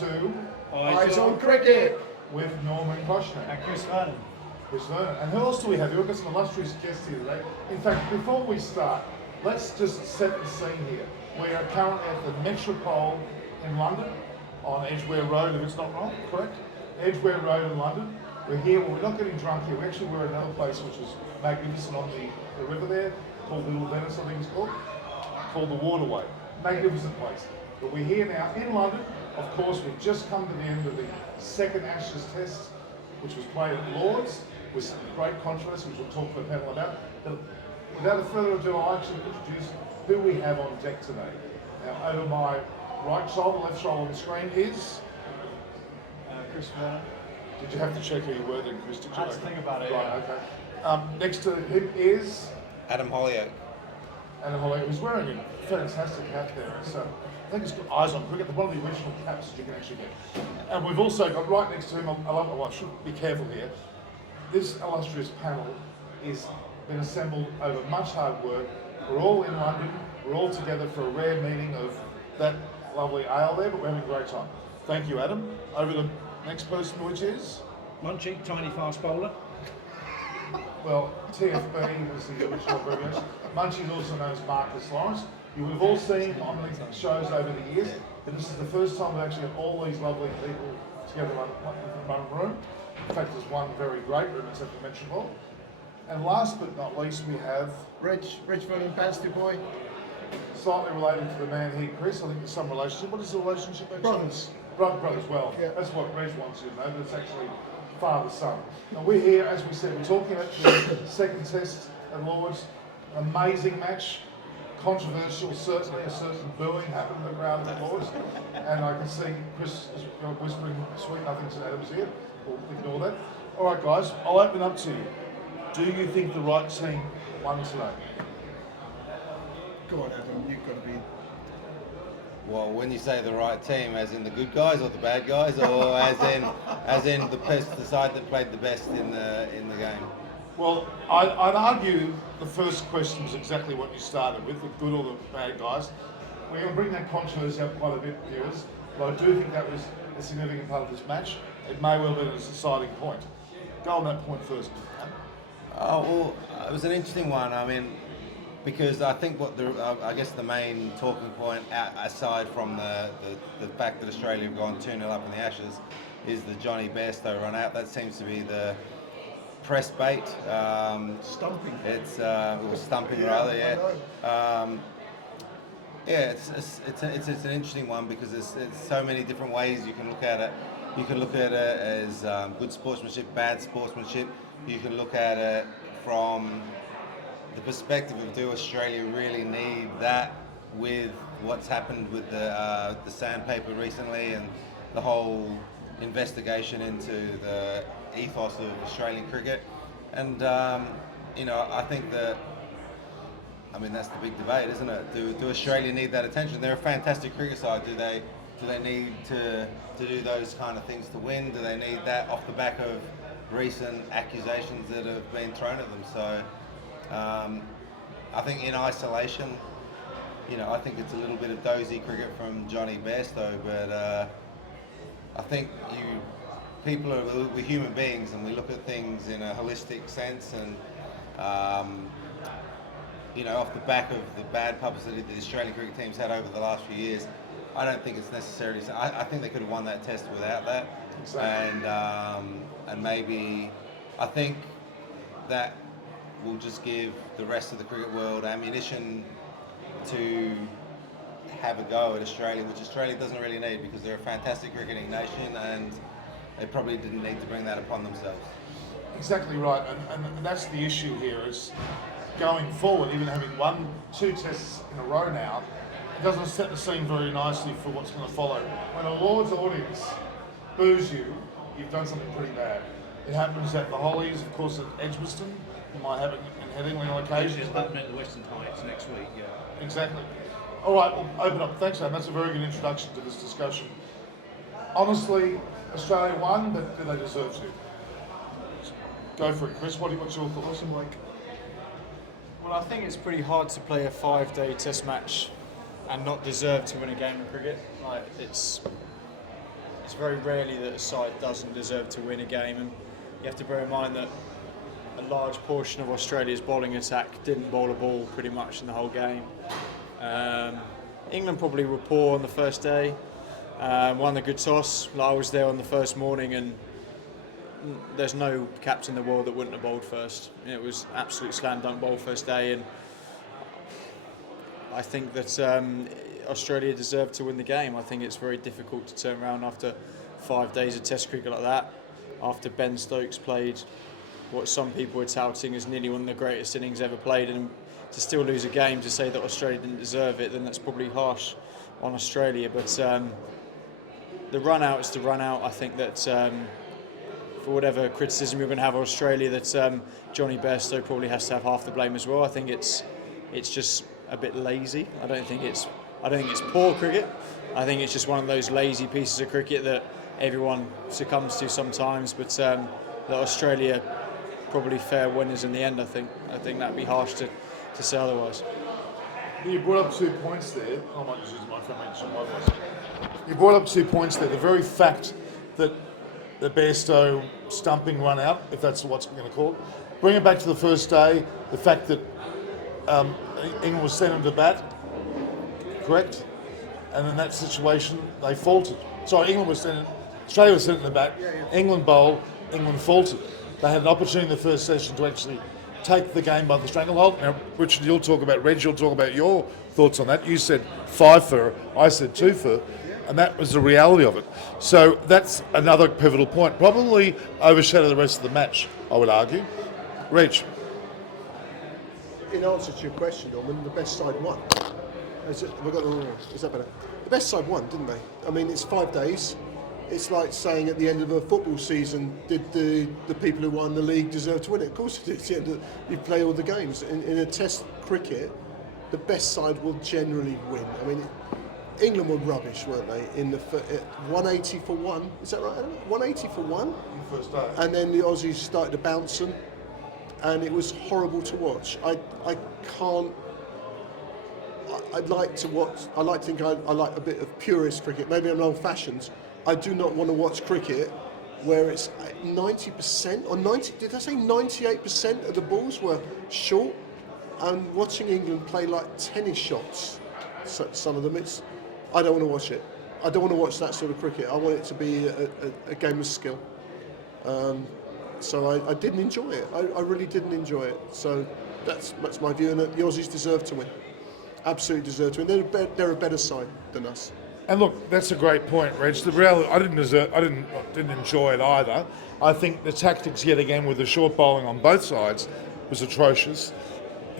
to Eyes on Cricket with Norman Koshner. And Chris Vernon. Chris Vernon. And who else do we have? We've got some illustrious guests here today. In fact, before we start, let's just set the scene here. We are currently at the Metropole in London on Edgware Road, if it's not wrong, correct? Edgware Road in London. We're here, well, we're not getting drunk here. We actually were at another place which was magnificent on the river there, called Little Venice, I think it's called the Waterway. Magnificent place. But we're here now in London. Of course, we've just come to the end of the second Ashes Test, which was played at Lord's, with some great controversy, which we'll talk to the panel about. But without further ado, I'll actually introduce who we have on deck today. Now, over my right shoulder, left shoulder on the screen is... Chris Vernon. Did you have to check who you were then, Chris? Did you? I had to think about it. Right, Yeah. okay. Next to him is... Adam Hollioake. Adam Hollioake, who's wearing a fantastic hat there. So I think it's got Eyes on Cricket, one of the original caps that you can actually get. And we've also got right next to him, I should be careful here, this illustrious panel is been assembled over much hard work. We're all in London, we're all together for a rare meeting of that lovely ale there, but we're having a great time. Thank you, Adam. Over to the next person, which is? Munchie, tiny fast bowler. Well, TFB was the original abbreviation. Munchie is also known as Marcus Lawrence. You would have all seen on the shows over the years that this is the first time we've actually had all these lovely people together in one room. In fact, there's one very great room, except for Metropole. And last but not least, we have Rich Vernon, Bairstow boy. slightly related to the man here, Chris. I think there's some relationship. What is the relationship actually? Brothers. Brothers, well, Yeah. that's what Reg wants you to know, but it's actually father-son. And we're here, as we said, we're talking about the second test at Lord's. Amazing match, controversial, certainly a certain booing happened in the crowd at Lord's. And I can see Chris is whispering sweet nothings in Adam's ear. We'll ignore that. All right, guys, I'll open up to you. Do you think the right team won today? Go on, Adam, you've got to be. Well, when you say the right team, as in the good guys or the bad guys, or as in the side that played the best in the game? Well, I'd argue the first question was exactly what you started with, the good or the bad guys. We're going to bring that controversy up quite a bit, viewers, but I do think that was a significant part of this match. It may well be a deciding point. Go on that point first. Oh, well, it was an interesting one. I mean, because I think I guess the main talking point, aside from the fact that Australia have gone 2-0 up in the Ashes, is the Johnny Bairstow run out. That seems to be the press bait. Stumping. It was stumping rather, yeah. Yeah, it's an interesting one because there's so many different ways you can look at it. You can look at it as good sportsmanship, bad sportsmanship. You can look at it from the perspective of, do Australia really need that with what's happened with the sandpaper recently and the whole investigation into the ethos of Australian cricket? And I think that, that's the big debate, isn't it? Do Australia need that attention? They're a fantastic cricket side. Do they need to do those kind of things to win? Do they need that off the back of recent accusations that have been thrown at them? So I think in isolation, I think it's a little bit of dozy cricket from Johnny Bairstow, but I think we're human beings and we look at things in a holistic sense, and off the back of the bad publicity that the Australian cricket team's had over the last few years, I don't think it's necessarily. I think they could have won that test without that. Exactly. And maybe I think that will just give the rest of the cricket world ammunition to have a go at Australia, which Australia doesn't really need because they're a fantastic cricketing nation and they probably didn't need to bring that upon themselves. Exactly right, and that's the issue here is going forward, even having won 2 tests in a row now, it doesn't set the scene very nicely for what's going to follow. When a Lord's audience boos you, you've done something pretty bad. It happens at the Hollies, of course, at Edgbaston. You might have it in Headingley on occasion. It's happening at the Western Heights next week, yeah. Exactly. All right, we'll open up. Thanks, Adam. That's a very good introduction to this discussion. Honestly, Australia won, but do they deserve to? Go for it, Chris. What's your thoughts? Well, I think it's pretty hard to play a 5-day test match and not deserve to win a game of cricket. Like, it's it's very rarely that a side doesn't deserve to win a game, and you have to bear in mind that a large portion of Australia's bowling attack didn't bowl a ball pretty much in the whole game. England probably were poor on the first day, won the good toss. I was there on the first morning, and there's no captain in the world that wouldn't have bowled first. It was absolute slam dunk bowl first day, and I think that Australia deserved to win the game. I think it's very difficult to turn around after 5 days of Test cricket like that, after Ben Stokes played what some people are touting as nearly one of the greatest innings ever played, and to still lose a game, to say that Australia didn't deserve it, then that's probably harsh on Australia. But the run out is the run out. I think that for whatever criticism you're going to have of Australia, that Johnny Bairstow probably has to have half the blame as well. I think it's just a bit lazy. I don't think it's poor cricket. I think it's just one of those lazy pieces of cricket that everyone succumbs to sometimes. But that Australia probably fair winners in the end. I think that'd be harsh to say otherwise. You brought up 2 points there. I might just use my phone to my voice. You brought up 2 points there. The very fact that the Bairstow stumping run out, if that's what's going to call it, bring it back to the first day. The fact that England was sent into bat, correct? And in that situation, they faltered. Sorry, Australia was sent into bat. England bowled. England faltered. They had an opportunity in the first session to actually take the game by the stranglehold. Now, Richard, you'll talk about your thoughts on that. You said 5 for, I said 2 for, and that was the reality of it. So that's another pivotal point. Probably overshadowed the rest of the match, I would argue. Rich. In answer to your question, Norman, the best side won. Is that better? The best side won, didn't they? I mean, it's 5 days. It's like saying at the end of a football season, did the people who won the league deserve to win it? Of course they did. You play all the games. In a Test cricket, the best side will generally win. I mean, England were rubbish, weren't they? In the 180 for 1, is that right? 180 for 1. First day. And then the Aussies started to bounce them, and it was horrible to watch. I can't. I'd like to watch. I like to think I like a bit of purist cricket. Maybe I'm old-fashioned. I do not want to watch cricket where it's 90% or 90. Did I say 98% of the balls were short? And watching England play like tennis shots, some of them, I don't want to watch it. I don't want to watch that sort of cricket. I want it to be a game of skill. So I didn't enjoy it. I really didn't enjoy it. So that's my view. And the Aussies deserve to win. Absolutely deserve to win. They're a better side than us. And look, that's a great point, Reg. The reality, I didn't enjoy it either. I think the tactics yet again with the short bowling on both sides was atrocious.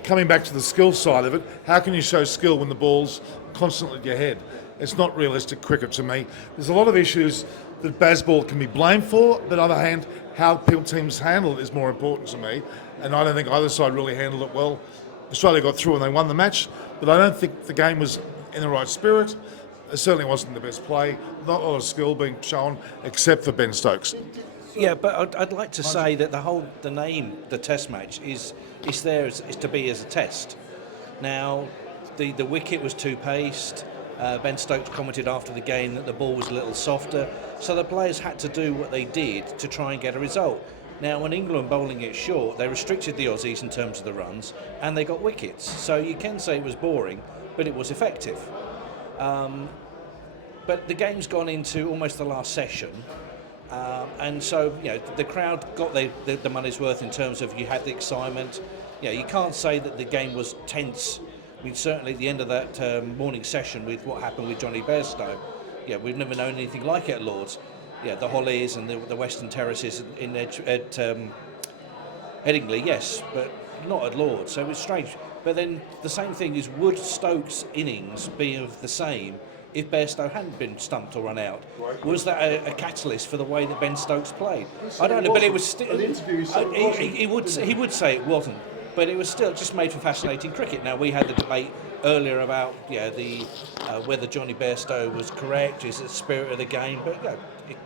Coming back to the skill side of it, how can you show skill when the ball's constantly at your head? It's not realistic cricket to me. There's a lot of issues that Bazball can be blamed for, but on the other hand, how teams handle it is more important to me. And I don't think either side really handled it well. Australia got through and they won the match, but I don't think the game was in the right spirit. It certainly wasn't the best play. Not a lot of skill being shown, except for Ben Stokes. Yeah, but I'd like to say that the name, the Test match, is there is to be as a test. Now, the wicket was too paced. Ben Stokes commented after the game that the ball was a little softer, so the players had to do what they did to try and get a result. Now, when England bowling it short, they restricted the Aussies in terms of the runs, and they got wickets. So you can say it was boring, but it was effective. But the game's gone into almost the last session, and so the crowd got the money's worth in terms of you had the excitement. You can't say that the game was tense. I mean, certainly at the end of that morning session with what happened with Johnny Bairstow, we've never known anything like it at Lords. The Hollies and the Western Terraces at Headingley, yes, but not at Lords. So it was strange. But then the same thing is, would Stokes' innings be of the same if Bairstow hadn't been stumped or run out? Was that a catalyst for the way that Ben Stokes played? I don't know, but it was still. He would say it wasn't, but it was still just made for fascinating cricket. Now, we had the debate earlier about whether Johnny Bairstow was correct. Is it the spirit of the game? But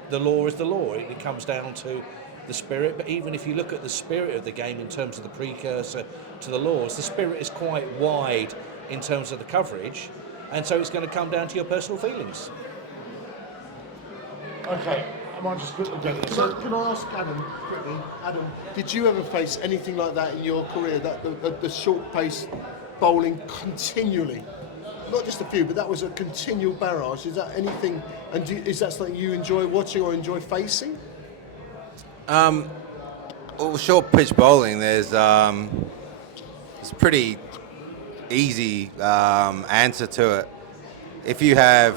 the law is the law. It comes down to the spirit. But even if you look at the spirit of the game in terms of the precursor to the laws, the spirit is quite wide in terms of the coverage, and so it's going to come down to your personal feelings. Okay, I might just quickly get this. Can I ask Adam quickly? Adam, did you ever face anything like that in your career? That the short pace bowling continually, not just a few, but that was a continual barrage. Is that anything? And is that something you enjoy watching or enjoy facing? Well, short pitch bowling, there's a pretty easy answer to it. If you have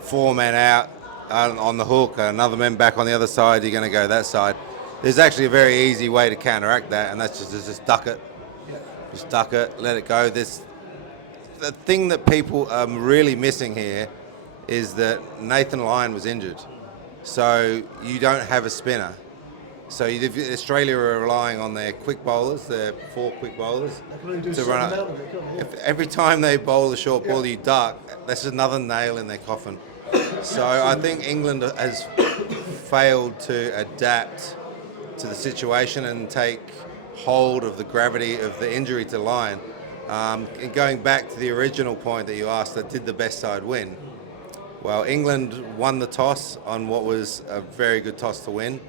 4 men out on the hook and another man back on the other side, you're going to go that side. There's actually a very easy way to counteract that, and that's just duck it. Just duck it, let it go. The thing that people are really missing here is that Nathan Lyon was injured, so you don't have a spinner. So Australia are relying on their quick bowlers, their 4 quick bowlers, to run up. Every time they bowl a short ball, you duck. That's another nail in their coffin. So I think England has failed to adapt to the situation and take hold of the gravity of the injury to Lyon. And going back to the original point that you asked, that did the best side win? Well, England won the toss on what was a very good toss to win.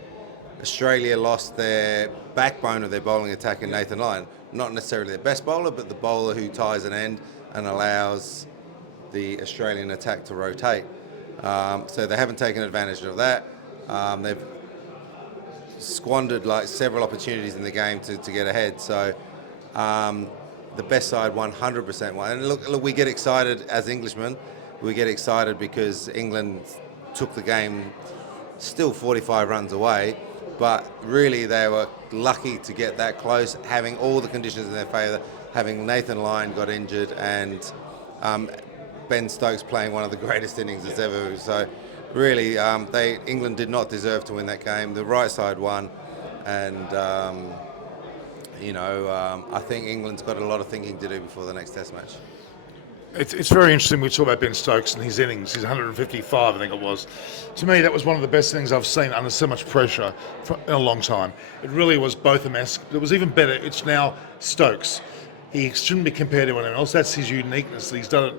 Australia lost their backbone of their bowling attack in Nathan Lyon. Not necessarily their best bowler, but the bowler who ties an end and allows the Australian attack to rotate. So they haven't taken advantage of that. They've squandered like several opportunities in the game to get ahead. So the best side 100% won. And look, we get excited as Englishmen. We get excited because England took the game still 45 runs away. But really, they were lucky to get that close, having all the conditions in their favour, having Nathan Lyon got injured and Ben Stokes playing one of the greatest innings as ever. So really, England did not deserve to win that game. The right side won, and I think England's got a lot of thinking to do before the next Test match. It's very interesting. We talk about Ben Stokes and his innings, his 155, I think it was. To me, that was one of the best things I've seen under so much pressure in a long time. It really was both a mess. It was even better. It's now Stokes. He shouldn't be compared to anyone else. That's his uniqueness. He's done it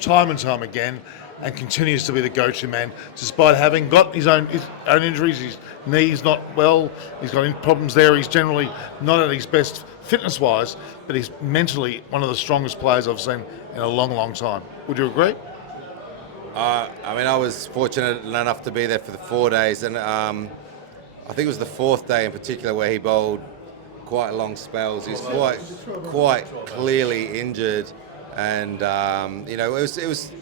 time and time again and continues to be the go-to man, despite having got his own injuries. His knee's not well. He's got problems there. He's generally not at his best fitness-wise, but he's mentally one of the strongest players I've seen in a long, long time. Would you agree? I was fortunate enough to be there for the 4 days, and I think it was the 4th day in particular where he bowled quite long spells. He's quite clearly injured, and it was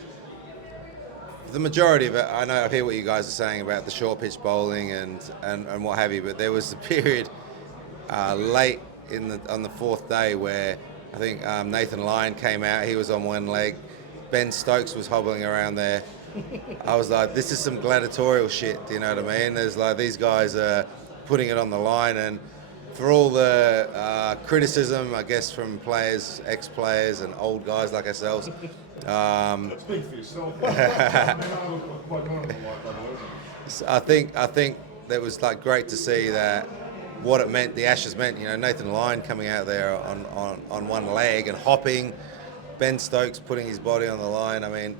the majority of it. I hear what you guys are saying about the short pitch bowling and what have you, but there was a period late on the 4th day where I think Nathan Lyon came out. He was on one leg. Ben Stokes was hobbling around there. I was like, this is some gladiatorial shit. Do you know what I mean? There's like these guys are putting it on the line, and for all the criticism, I guess, from players, ex-players, and old guys like ourselves. Speak for yourself. I think that was like great to see that what it meant, the Ashes meant. Nathan Lyon coming out there on one leg and hopping, Ben Stokes putting his body on the line. I mean,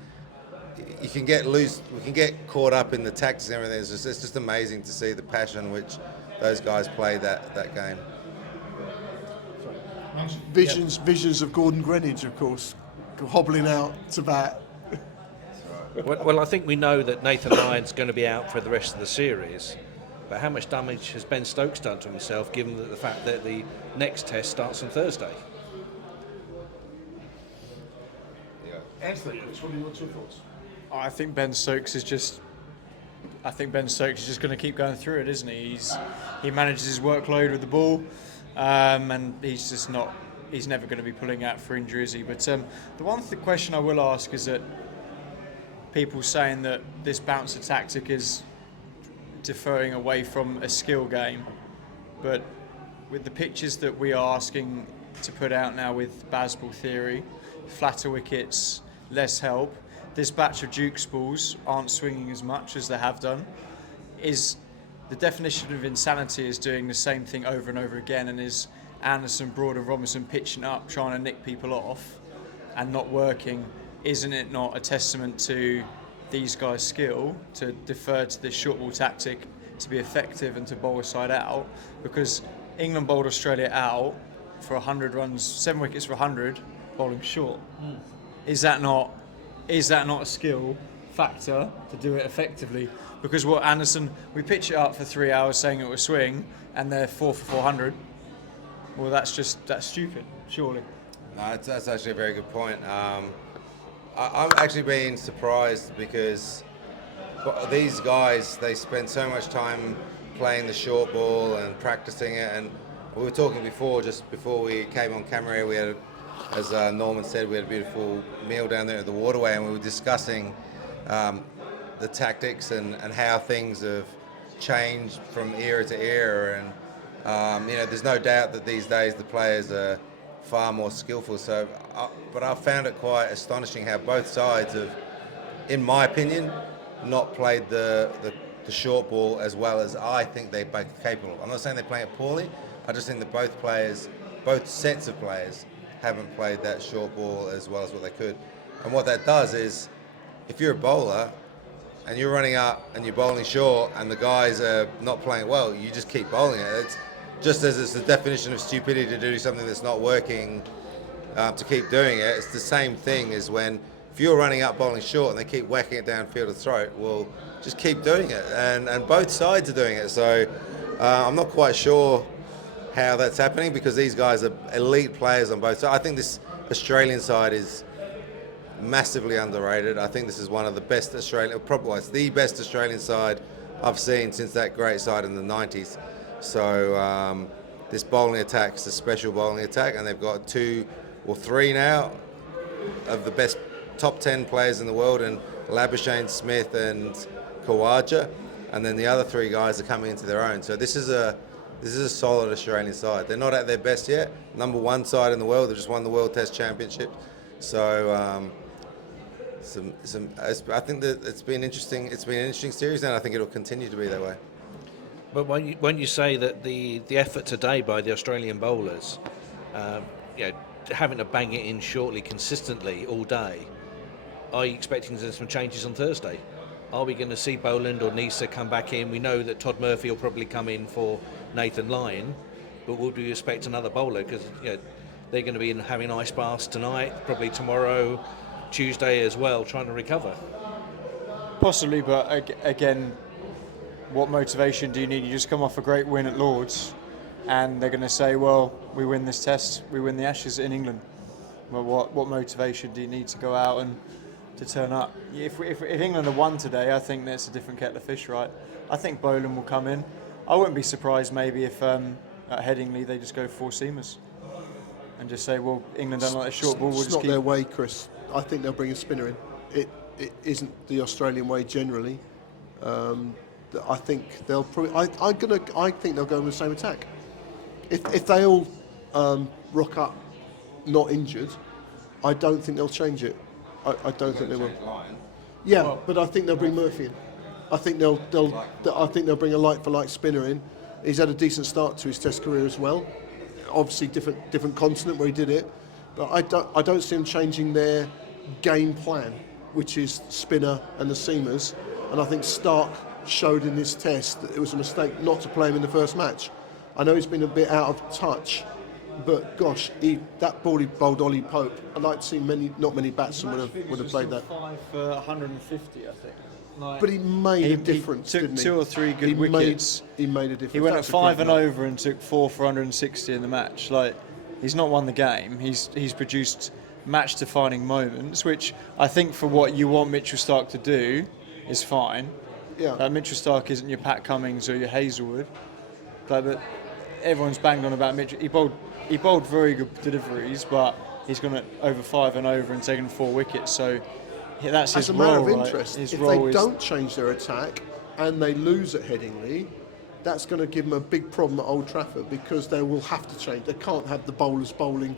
you can get loose, we can get caught up in the tactics and everything. It's just amazing to see the passion which those guys played that game. Visions of Gordon Greenidge, of course, hobbling out to bat. Well, I think we know that Nathan Lyon's going to be out for the rest of the series. But how much damage has Ben Stokes done to himself, given the fact that the next Test starts on Thursday? Anthony, what's your thoughts? I think Ben Stokes is just going to keep going through it, isn't he? He manages his workload with the ball, and he's never going to be pulling out for injury, is he? But the one question I will ask is that people saying that this bouncer tactic is deferring away from a skill game, but with the pitches that we are asking to put out now with Bazball theory, flatter wickets, less help, this batch of Duke's balls aren't swinging as much as they have done. Is the definition of insanity is doing the same thing over and over again, and is Anderson, Broad and Robinson pitching up, trying to nick people off and not working? Isn't it not a testament to these guys' skill to defer to this short ball tactic to be effective and to bowl a side out, because England bowled Australia out for 100 runs, 7 wickets for 100, bowling short. Is that not a skill factor to do it effectively? Because what Anderson, we pitch it up for 3 hours saying it was swing, and they're 4 for 400. Well, that's stupid, surely. No, that's actually a very good point. I'm actually being surprised because these guys, they spend so much time playing the short ball and practicing it. And we were talking before, just before we came on camera here, we had, as Norman said, we had a beautiful meal down there at the waterway, and we were discussing the tactics and how things have changed from era to era. And there's no doubt that these days the players are far more skillful. So, but I found it quite astonishing how both sides have, in my opinion, not played the short ball as well as I think they're both capable of. I'm not saying they're playing it poorly. I just think that both sets of players, haven't played that short ball as well as what they could. And what that does is, if you're a bowler and you're running up and you're bowling short and the guys are not playing well, you just keep bowling it. It's just as it's the definition of stupidity to do something that's not working, to keep doing it. It's the same thing as when, if you're running up bowling short and they keep whacking it downfield the throat, well, just keep doing it. And both sides are doing it. So I'm not quite sure how that's happening, because these guys are elite players on both sides. I think this Australian side is massively underrated. I think this is one of the best probably it's the best Australian side I've seen since that great side in the 90s. So this bowling attack is a special bowling attack, and they've got 2 or 3 now of the best top 10 players in the world, and Labuschagne, Smith and Khawaja, and then the other 3 guys are coming into their own. So this is a solid Australian side. They're not at their best yet. Number 1 side in the world. They just won the World Test Championship. So I think that it's been interesting. It's been an interesting series, and I think it'll continue to be that way. But when you say that the effort today by the Australian bowlers, having to bang it in shortly consistently all day, are you expecting some changes on Thursday? Are we going to see Boland or Nisa come back in? We know that Todd Murphy will probably come in for Nathan Lyon, but would we expect another bowler? Because they're going to be having ice baths tonight, probably tomorrow, Tuesday as well, trying to recover. Possibly, but again, what motivation do you need? You just come off a great win at Lord's, and they're going to say, well, we win this test, we win the Ashes in England. Well, what motivation do you need to go out and to turn up? If England had won today, I think that's a different kettle of fish, right? I think Boland will come in. I wouldn't be surprised maybe if at Headingley they just go 4 seamers and just say, well, England don't like a short ball. It's not their way, Chris. I think they'll bring a spinner in. It isn't the Australian way generally. I think they'll probably. I think they'll go with the same attack. If they all rock up not injured, I don't think they'll change it. I don't think they will. Yeah, well, but I think they'll bring Murphy in. I think they'll bring a like for like spinner in. He's had a decent start to his Test career as well. Obviously, different continent where he did it, but I don't see him changing their game plan, which is spinner and the seamers. And I think Stark showed in this Test that it was a mistake not to play him in the first match. I know he's been a bit out of touch, but gosh, that ball he bowled Ollie Pope. I'd like to see not many batsmen would have played that. 5 for 150, I think. But he made a difference, he took didn't he? 2 or 3 good wickets. He made a difference. He went at 5 and over and took 4 for 160 in the match. He's not won the game. He's produced match-defining moments, which I think for what you want Mitchell Starc to do is fine. Yeah. Mitchell Starc isn't your Pat Cummins or your Hazelwood. But everyone's banged on about Mitchell. He bowled very good deliveries, but he's gone at over 5 and over and taken 4 wickets. So that's his role. As a matter of interest, if they don't change their attack and they lose at Headingley, that's going to give them a big problem at Old Trafford, because they will have to change. They can't have the bowlers bowling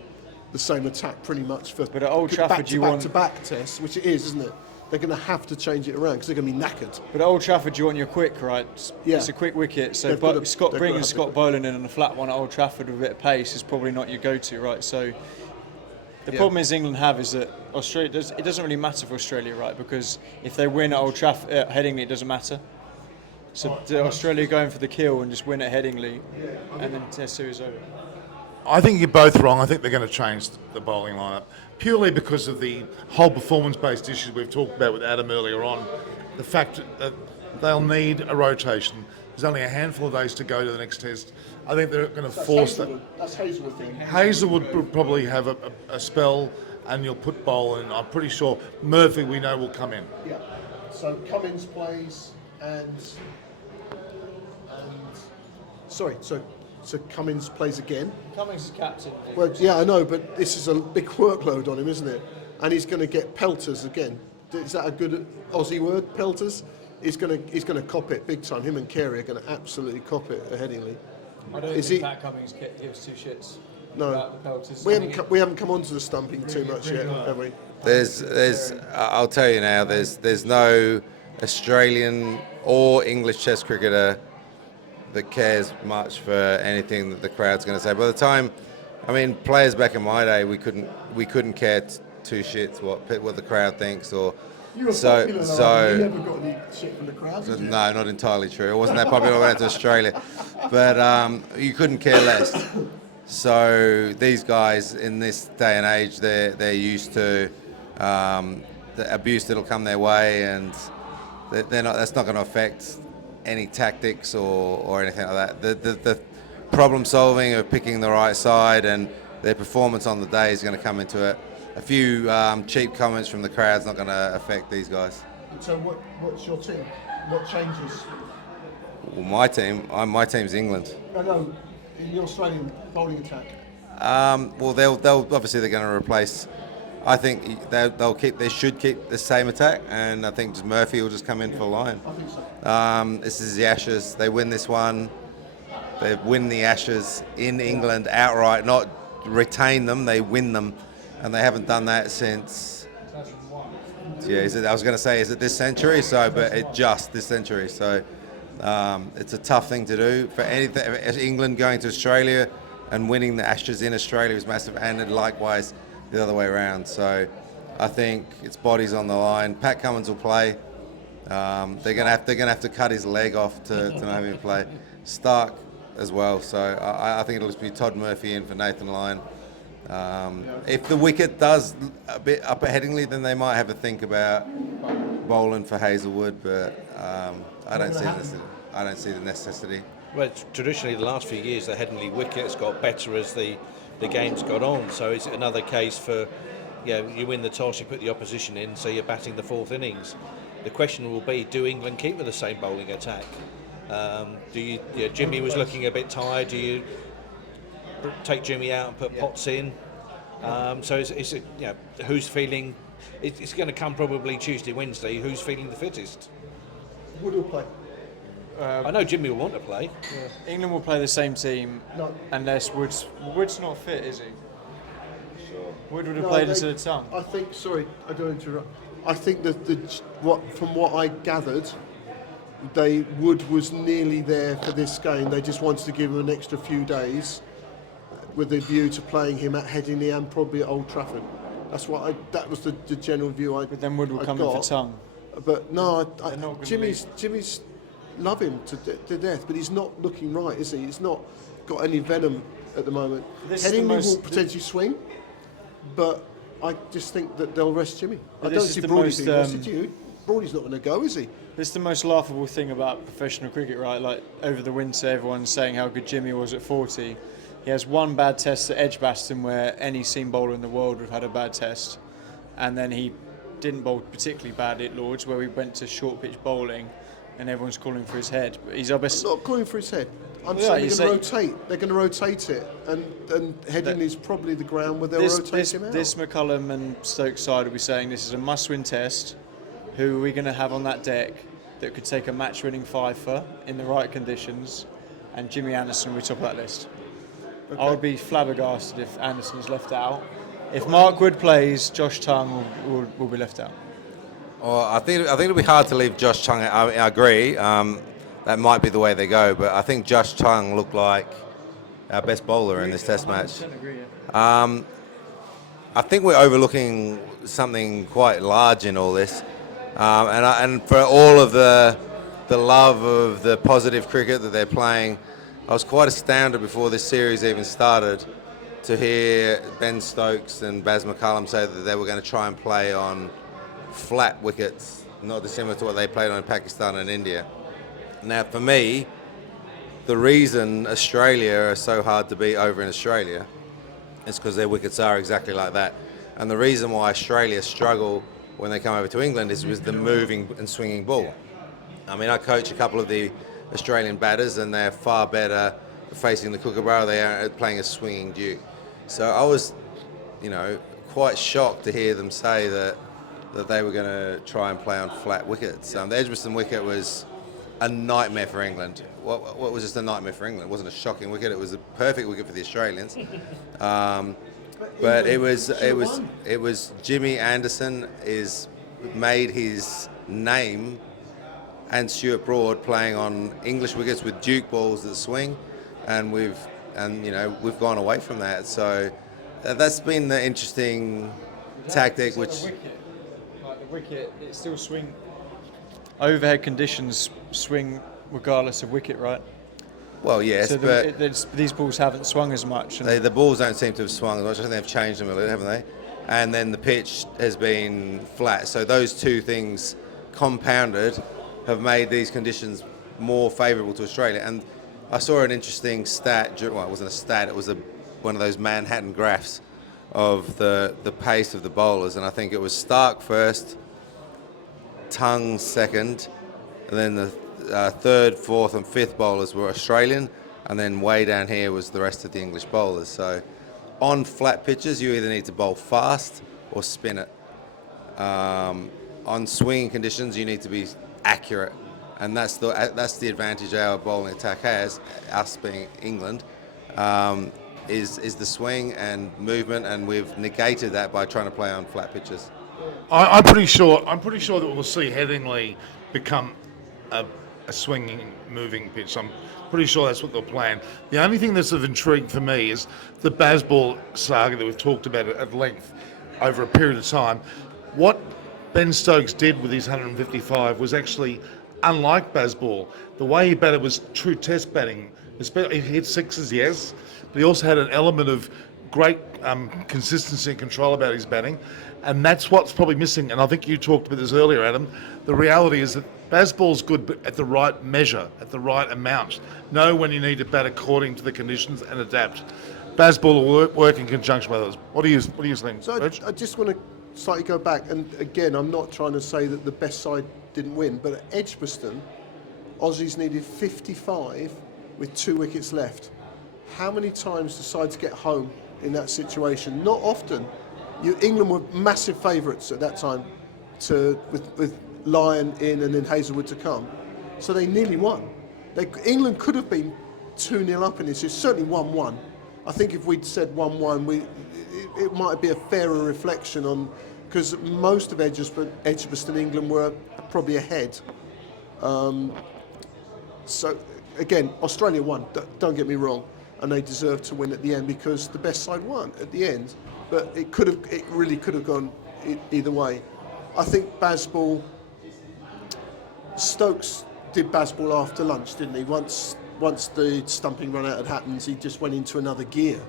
the same attack pretty much for but at Old Trafford you want back-to-back tests, which it is, isn't it? They're going to have to change it around because they're going to be knackered. But at Old Trafford you want your quick, right? Yeah. It's a quick wicket. So bringing Scott Boland in on a flat one at Old Trafford with a bit of pace is probably not your go-to, right? So The problem is England have is that Australia it doesn't really matter for Australia, right? Because if they win at Old Trafford, at Headingley, it doesn't matter. So Australia going for the kill and just win at Headingley, and then Test series over. I think you're both wrong. I think they're going to change the bowling lineup purely because of the whole performance-based issues we've talked about with Adam earlier on. The fact that they'll need a rotation. There's only a handful of days to go to the next test. I think they're going to force that. That's Hazelwood thing. Hazelwood will probably have a spell, and you'll put Bowl in. I'm pretty sure Murphy, we know, will come in. Yeah. So Cummins plays and sorry. So Cummins plays again. Cummings is captain. Well, yeah, I know, but this is a big workload on him, isn't it? And he's going to get pelters again. Is that a good Aussie word? Pelters. He's going to cop it big time. Him and Carey are going to absolutely cop it at Headingley. I don't think Pat Cummings gives two shits. No, about the pelters. we haven't come on to the stumping too much yet, have we? I'll tell you now. There's no Australian or English Test cricketer that cares much for anything that the crowd's going to say. By the time, I mean, players back in my day, we couldn't care two shits what the crowd thinks or. You were popular, though. You never got any shit from the crowd, did you? No, not entirely true. It wasn't that popular when I went to Australia, but you couldn't care less. So these guys in this day and age, they're used to the abuse that'll come their way, and they're not. That's not going to affect any tactics or anything like that. The problem solving of picking the right side and their performance on the day is going to come into it. A few cheap comments from the crowd's not going to affect these guys. So what's your team? What changes? Well, my team's England. No, in the Australian bowling attack. Well, they'll obviously they're going to replace. I think they should keep the same attack, and I think just Murphy will just come in for line. I think so. This is the Ashes. They win this one. They win the Ashes in England outright, not retain them. They win them. And they haven't done that since. Yeah, I was going to say, is it this century? But just this century. So it's a tough thing to do for anything. England going to Australia and winning the Ashes in Australia was massive, and likewise the other way around. So I think it's bodies on the line. Pat Cummins will play. They're going to have to cut his leg off to not have him play. Stark as well. So I think it'll just be Todd Murphy in for Nathan Lyon. If the wicket does a bit up at Headingley, then they might have a think about bowling for Hazelwood, but I don't see the necessity. Well, traditionally, the last few years, the Headingley wicket has got better as the game's got on. So it's another case for, you win the toss, you put the opposition in, so you're batting the fourth innings. The question will be, do England keep with the same bowling attack? Jimmy was looking a bit tired. Do you take Jimmy out and put Potts in? So who's feeling? It's going to come probably Tuesday, Wednesday. Who's feeling the fittest? Wood will play. I know Jimmy will want to play. Yeah. England will play the same team unless Wood's not fit, is he? Sure. Wood would have played instead of Tongue. I think. Sorry, I don't interrupt. I think that from what I gathered, Wood was nearly there for this game. They just wanted to give him an extra few days, with a view to playing him at Headingley and probably at Old Trafford. That was the general view I. But then Wood will come in for Tongue. But no, Jimmy's love him to death, but he's not looking right, is he? He's not got any venom at the moment. Headingley will potentially swing, but I just think that they'll rest Jimmy. I don't see Broady being rested. You? Broady's not going to go, is he? It's the most laughable thing about professional cricket, right? Like over the winter, everyone's saying how good Jimmy was at 40. He has one bad test at Edgbaston where any seam bowler in the world would have had a bad test, and then he didn't bowl particularly badly at Lords, where we went to short pitch bowling, and everyone's calling for his head. But he's our best. I'm not calling for his head. I'm saying they're going to rotate. They're going to rotate it, and Headingley's probably the ground where they'll rotate him out. This McCullum and Stokes side will be saying this is a must-win test. Who are we going to have on that deck that could take a match-winning fifer in the right conditions? And Jimmy Anderson will be top of that list. Okay. I would be flabbergasted if Anderson's left out. If Mark Wood plays, Josh Tongue will be left out. Well, I think it'll be hard to leave Josh Tongue out. I agree. That might be the way they go, but I think Josh Tongue looked like our best bowler in this Test match. I think we're overlooking something quite large in all this, and for all of the love of the positive cricket that they're playing, I was quite astounded before this series even started to hear Ben Stokes and Baz McCullum say that they were going to try and play on flat wickets, not dissimilar to what they played on in Pakistan and India. Now, for me, the reason Australia are so hard to beat over in Australia is because their wickets are exactly like that. And the reason why Australia struggle when they come over to England is with the moving and swinging ball. I mean, I coach a couple of the Australian batters, and they're far better facing the kookaburra they are at playing a swinging duke. So I was, quite shocked to hear them say that they were going to try and play on flat wickets. The Edgbaston wicket was a nightmare for England. What was just a nightmare for England? It wasn't a shocking wicket. It was a perfect wicket for the Australians. But it was Jimmy Anderson made his name, and Stuart Broad playing on English wickets with duke balls that swing, and we've gone away from that. So that's been the interesting tactic. Which the wicket, it still swing. Overhead conditions swing regardless of wicket, right? Well, yes, so but these balls haven't swung as much. And the balls don't seem to have swung as much. I think they've changed them a little, haven't they? And then the pitch has been flat. So those two things compounded have made these conditions more favourable to Australia. And I saw an interesting stat. Well, it wasn't a stat. It was one of those Manhattan graphs of the pace of the bowlers. And I think it was Stark first, Tongue second, and then the third, fourth and fifth bowlers were Australian, and then way down here was the rest of the English bowlers. So on flat pitches, you either need to bowl fast or spin it. On swinging conditions, you need to be accurate, and that's the advantage our bowling attack has, us being England, is the swing and movement, and we've negated that by trying to play on flat pitches. I'm pretty sure that we'll see Headingley become a swinging, moving pitch. I'm pretty sure that's what they'll plan. The only thing that's of intrigue for me is the Bazball saga that we've talked about at length over a period of time. What Ben Stokes did with his 155 was actually unlike Bazball. The way he batted was true test batting. He hit sixes, yes, but he also had an element of great consistency and control about his batting, and that's what's probably missing. And I think you talked about this earlier, Adam. The reality is that Bazball's good, but at the right measure, at the right amount. Know when you need to bat according to the conditions and adapt. Bazball will work in conjunction with others. What do you think? So I just want to slightly go back, and again, I'm not trying to say that the best side didn't win, but at Edgbaston, Aussies needed 55 with 2 wickets left. How many times the sides get home in that situation? Not often. England were massive favourites at that time, with Lyon in and then Hazelwood to come. So they nearly won. England could have been 2-0 up in this. It's certainly 1-1. I think if we'd said 1-1, it might be a fairer reflection on, because most of Edgbaston, England were probably ahead. So again, Australia won. Don't get me wrong, and they deserved to win at the end because the best side won at the end. But it really could have gone either way. I think Stokes did Bazball after lunch, didn't he? Once the stumping run out had happened, he just went into another gear.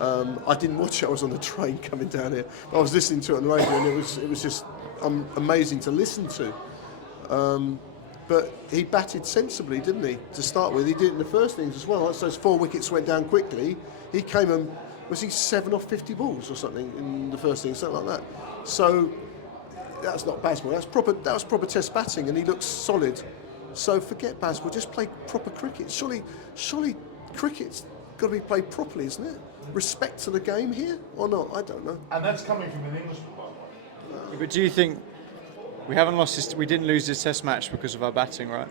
I didn't watch it. I was on the train coming down here. I was listening to it on the radio, and it was just amazing to listen to. But he batted sensibly, didn't he? To start with, he did it in the first innings as well. Once those 4 wickets went down quickly, he came and was he 7 off 50 balls or something in the first innings, something like that. So that's not Bazball. That was proper test batting, and he looked solid. So forget Bazball. Just play proper cricket. Surely cricket's got to be played properly, isn't it? Respect to the game here or not? I don't know. And that's coming from an English. But do you think we haven't lost this? We didn't lose this test match because of our batting, right?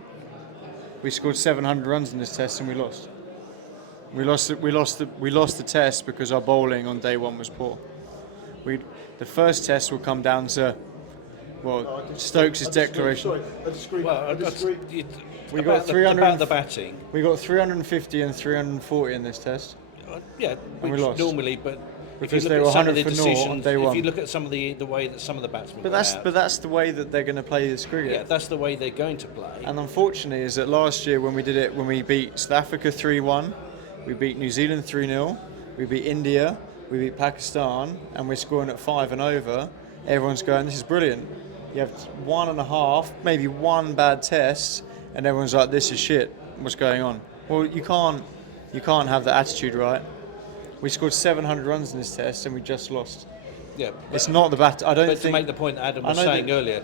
We scored 700 runs in this test and we lost. We lost the test because our bowling on day one was poor. The first test will come down to Stokes' declaration. I disagree. Well, We got 300 about the batting. We got 350 and 340 in this test. Yeah, And we which lost. normally, but because they were 100 for naught on day one. If you look at some of the way that some of the batsmen, But that's the way that they're going to play this cricket. yeah, that's the way they're going to play. And unfortunately, is that last year when we did it, when we beat South Africa 3-1, we beat New Zealand 3-0, we beat India, we beat Pakistan, and we're scoring at 5 and over. Everyone's going, this is brilliant. You have 1.5, maybe one bad test, and everyone's like, this is shit. What's going on? Well, you can't have that attitude, right? We scored 700 runs in this test, and we just lost. Yeah, It's not the bat. I don't but think. to make the point that Adam was saying earlier,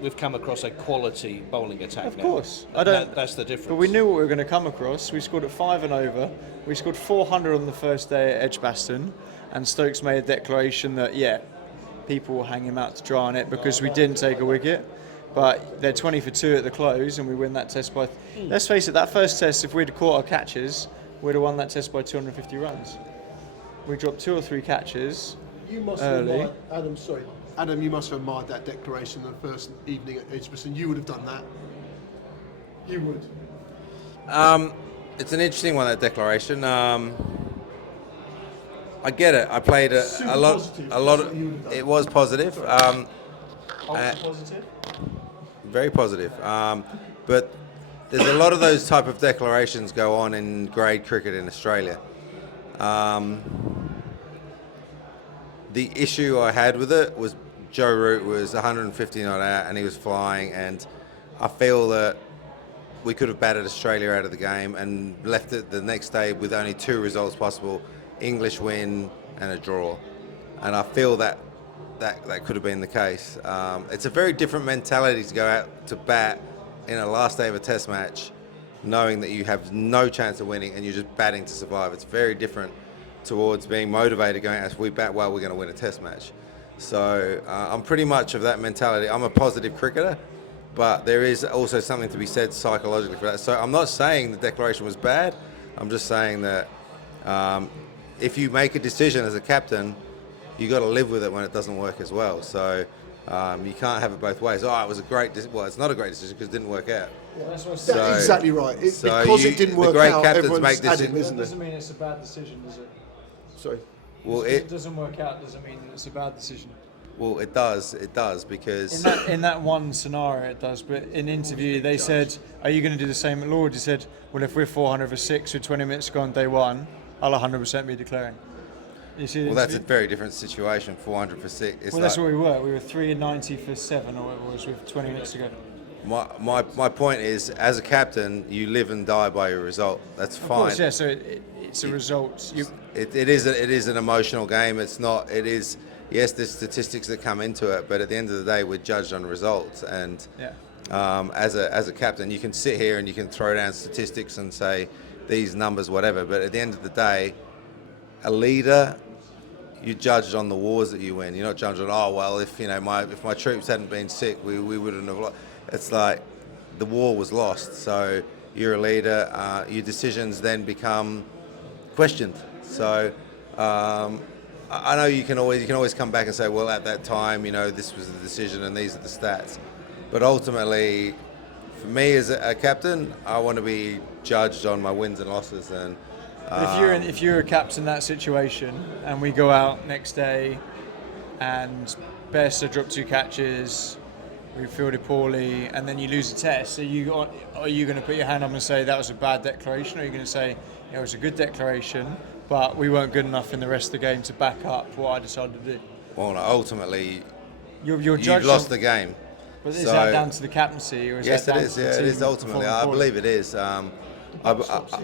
we've come across a quality bowling attack Of now. course, That's the difference. But we knew what we were going to come across. We scored at 5 and over. We scored 400 on the first day at Edgbaston, and Stokes made a declaration that people will hang him out to dry on it because we didn't take a wicket. But they're 20 for 2 at the close, and we win that test by. Let's face it, that first test, if we'd caught our catches, we'd have won that test by 250 runs. We dropped 2 or 3 catches. You must early. have Adam, sorry. Adam, you must have admired that declaration the first evening at Edgbaston. You would have done that. You would. It's an interesting one, that declaration. I get it. I played a lot. Positive. A lot That's of. what you would have done. It was positive. Positive. Very positive. But there's a lot of those type of declarations go on in grade cricket in Australia. The issue I had with it was Joe Root was 150 not out and he was flying, and I feel that we could have batted Australia out of the game and left it the next day with only 2 results possible: English win and a draw. And I feel that could have been the case. It's a very different mentality to go out to bat in a last day of a test match knowing that you have no chance of winning and you're just batting to survive. It's very different towards being motivated, going, as we bat well, we're going to win a test match. So I'm pretty much of that mentality. I'm a positive cricketer, but there is also something to be said psychologically for that. So I'm not saying the declaration was bad. I'm just saying that if you make a decision as a captain, you got to live with it when it doesn't work as well. So you can't have it both ways. Oh, it was a great decision. Well, it's not a great decision because it didn't work out. That's exactly right. So because it didn't work great out, captains everyone's make decisions. Adam, That isn't it? doesn't mean it's a bad decision, does it? Sorry. Well, It doesn't work out doesn't mean it's a bad decision. Well, it does. It does because In that one scenario, it does. But in interview, they said, "Are you going to do the same at Lords?" He said, "Well, if we're 400 for 6 with 20 minutes to go on day one, I'll 100% be declaring." You see? The well, that's a interview? very different situation. 400 for 6. It's Well, that's like, what we were. We were 390 for 7, or whatever it was, with 20 minutes to go. my point is, as a captain, you live and die by your result. That's Of fine. course, yeah. So it's a result. It is an emotional game. It's not. It is. Yes, there's statistics that come into it, but at the end of the day, we're judged on results. And as a captain, you can sit here and you can throw down statistics and say these numbers, whatever. But at the end of the day, a leader, you're judged on the wars that you win. You're not judged on, oh well, if my troops hadn't been sick, we wouldn't have lost. It's like the war was lost. So you're a leader. Your decisions then become questioned. So I know you can always come back and say, well, at that time, this was the decision and these are the stats. But ultimately, for me as a captain, I want to be judged on my wins and losses. And But if you're a captain in that situation, and we go out next day, and Bairstow dropped 2 catches, we fielded poorly, and then you lose a test, are you going to put your hand up and say that was a bad declaration, or are you going to say it was a good declaration, but we weren't good enough in the rest of the game to back up what I decided to do? well, no, ultimately, You've you've lost the game. But is So- that down to the captaincy, or is Yes, that it down is. to the Yeah, it team is ultimately. performing I poorly? believe it is.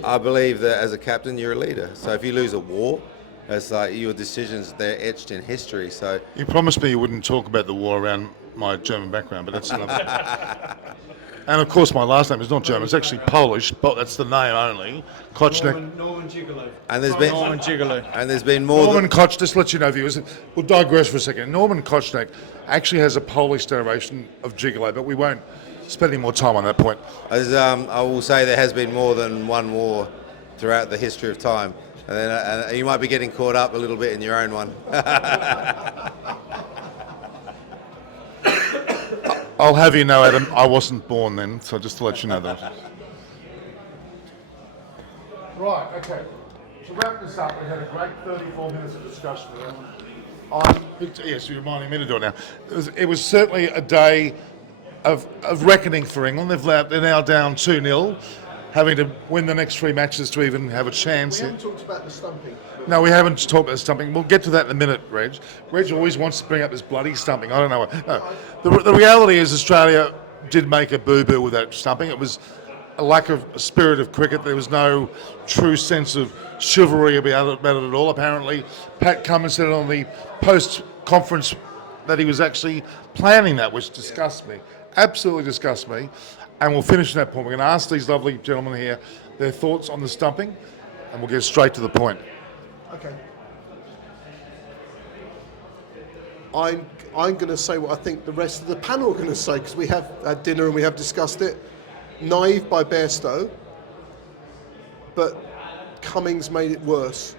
I believe that as a captain, you're a leader. So if you lose a war, it's like your decisions, they're etched in history. So You promised me you wouldn't talk about the war around my German background, but that's another. And of course, my last name is not German; it's actually Polish, but that's the name only. Kochnik. Norman Gigolo. and there's been Norman Gigolo. and there's been more. Norman Koch, just to let you know, viewers, we'll digress for a second. Norman Kochnik actually has a Polish derivation of gigolo, but we won't spend any more time on that point. As I will say, there has been more than one war throughout the history of time, and then and you might be getting caught up a little bit in your own one. I'll have you know, Adam, I wasn't born then, so just to let you know that. Right, okay. to wrap this up, we had a great 34 minutes of discussion here. Yes, you're reminding me to do it now. It was certainly a day of reckoning for England. They're now down 2-0, having to win the next 3 matches to even have a chance. We haven't talked about the stumping. No, we haven't talked about stumping. We'll get to that in a minute, Reg. Reg always wants to bring up this bloody stumping. I don't know. No. The reality is Australia did make a boo-boo with that stumping. It was a lack of spirit of cricket. There was no true sense of chivalry about it at all. Apparently, Pat Cummins said on the post-conference that he was actually planning that, which disgusts me. Absolutely disgusts me. And we'll finish on that point. We're going to ask these lovely gentlemen here their thoughts on the stumping, and we'll get straight to the point. Okay. I'm going to say what I think the rest of the panel are going to say, because we have had dinner and we have discussed it. Naive by Bairstow, but Cummings made it worse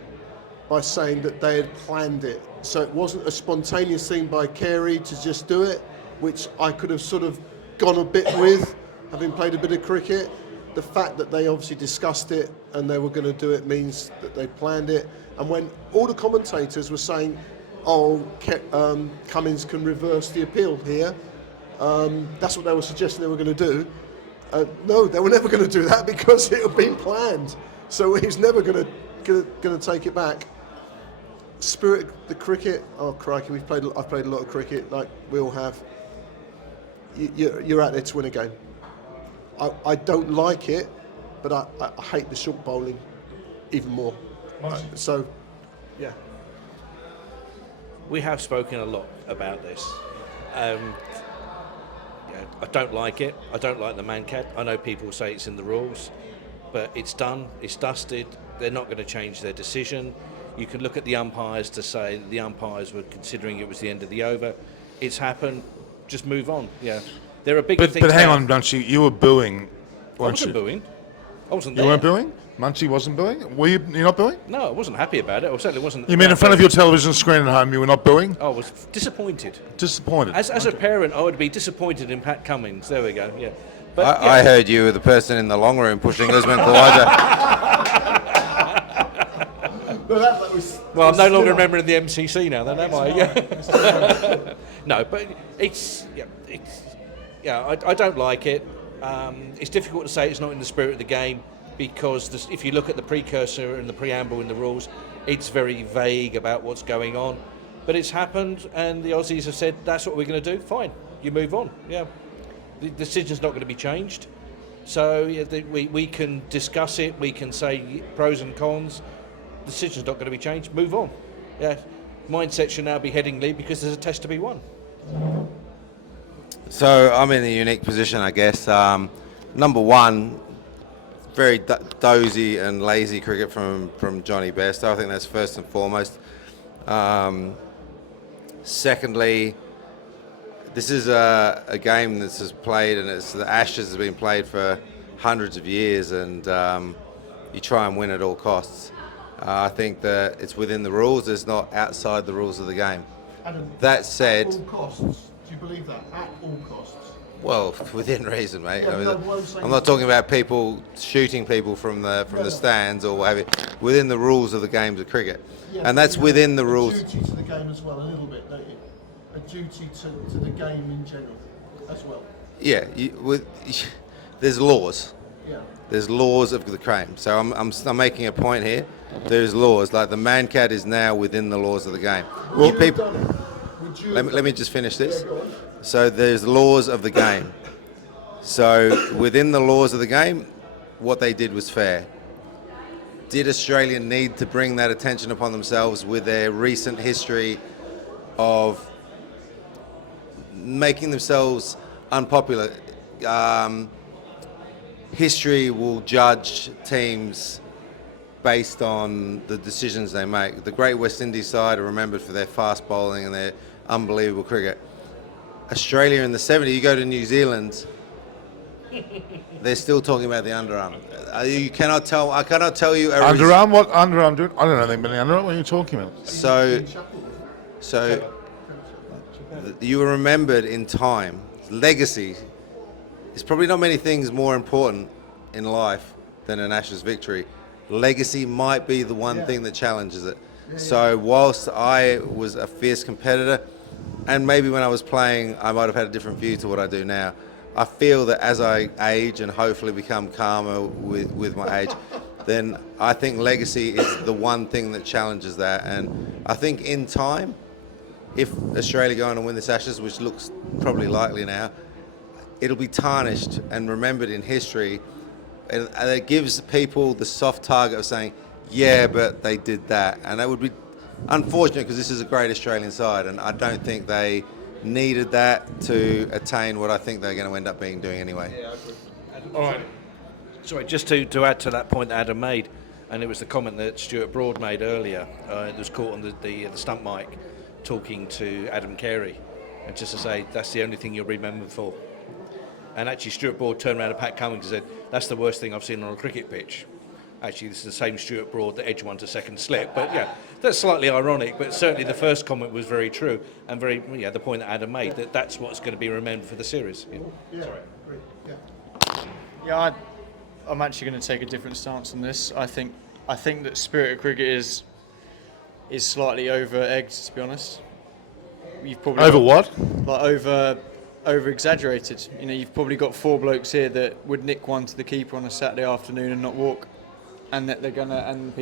by saying that they had planned it. So it wasn't a spontaneous thing by Carey to just do it, which I could have sort of gone a bit with, having played a bit of cricket. The fact that they obviously discussed it and they were going to do it means that they planned it. And when all the commentators were saying, Cummins can reverse the appeal here, that's what they were suggesting they were going to do. No, they were never going to do that because it had been planned. So he's never going to take it back. Spirit, the cricket. Oh crikey, I've played a lot of cricket, like we all have. You're out there to win a game. I don't like it, but I hate the short bowling even more. So, yeah. We have spoken a lot about this. I don't like it. I don't like the man-cat. I know people say it's in the rules, but it's done. It's dusted. They're not going to change their decision. You can look at the umpires to say the umpires were considering it was the end of the over. It's happened. Just move on. Yeah, there are big things. But hang on, Munchie, you were booing. I wasn't booing. I wasn't there. You weren't booing? Munchie wasn't booing? Were you? You're not booing? No, I wasn't happy about it. I certainly wasn't. You mean in front of your television screen at home, you were not booing? I was disappointed. Disappointed. As a parent, I would be disappointed in Pat Cummins. There we go. Yeah. But I heard you were the person in the long room pushing Usman Khawaja. Well, I'm no longer a member of the MCC now, then, am I? Yeah. No, but I don't like it. It's difficult to say it's not in the spirit of the game because if you look at the precursor and the preamble in the rules, it's very vague about what's going on. But it's happened, and the Aussies have said that's what we're going to do. Fine, you move on. Yeah, the decision's not going to be changed. So we can discuss it. We can say pros and cons. The decision's not going to be changed. Move on. Yeah, mindset should now be heading lead because there's a test to be won. So I'm in a unique position, I guess. Number one, very dozy and lazy cricket from Johnny Bairstow. I think that's first and foremost. Secondly, this is a game that's played, and the Ashes has been played for hundreds of years, and you try and win at all costs. I think that it's within the rules. It's not outside the rules of the game. Adam, That said, at all costs. Do you believe that? At all costs. well, within reason, mate. Yeah, I mean, no, what I'm saying I'm not talking about people shooting people from the stands or whatever. Within the rules of the games of cricket, Yeah, and but that's you have within the a rules. duty to the game as well, a little bit, don't you? A duty to the game in general as well. Yeah, there's laws. Yeah. There's laws of the game. So I'm making a point here. There's laws. Like the man-cat is now within the laws of the game. Would You you people, have done it? Would you have let me just finish this. Yeah, go on. So there's laws of the game. So within the laws of the game, what they did was fair. Did Australia need to bring that attention upon themselves with their recent history of making themselves unpopular? History will judge teams based on the decisions they make. The Great West Indies side are remembered for their fast bowling and their unbelievable cricket. Australia in the 70s, you go to New Zealand, they're still talking about the underarm. I cannot tell you. Underarm? What underarm doing? I don't know anything about the underarm. What are you talking about? So you were remembered in time. Legacy. There's probably not many things more important in life than an Ashes victory. legacy might be the one thing that challenges it. So whilst I was a fierce competitor, and maybe when I was playing I might have had a different view to what I do now, I feel that as I age and hopefully become calmer with my age, then I think legacy is the one thing that challenges that. And I think in time, if Australia go on and win this Ashes, which looks probably likely now, it'll be tarnished and remembered in history, and it gives people the soft target of saying, yeah, but they did that. And that would be unfortunate because this is a great Australian side, and I don't think they needed that to attain what I think they're going to end up doing anyway. All right. Sorry, just to add to that point that Adam made, and it was the comment that Stuart Broad made earlier. It was caught on the stump mic talking to Adam Carey, and just to say that's the only thing you'll be remembered for. And actually, Stuart Broad turned around to Pat Cummins and said, "That's the worst thing I've seen on a cricket pitch." Actually, this is the same Stuart Broad that edged one to second slip. But yeah, that's slightly ironic. But certainly, the first comment was very true and very the point that Adam made that's what's going to be remembered for the series. Yeah. Sorry. Yeah, I'm actually going to take a different stance on this. I think that spirit of cricket is slightly over-egged, to be honest. You've probably over exaggerated. You know, you've probably got 4 blokes here that would nick one to the keeper on a Saturday afternoon and not walk, and that they're gonna and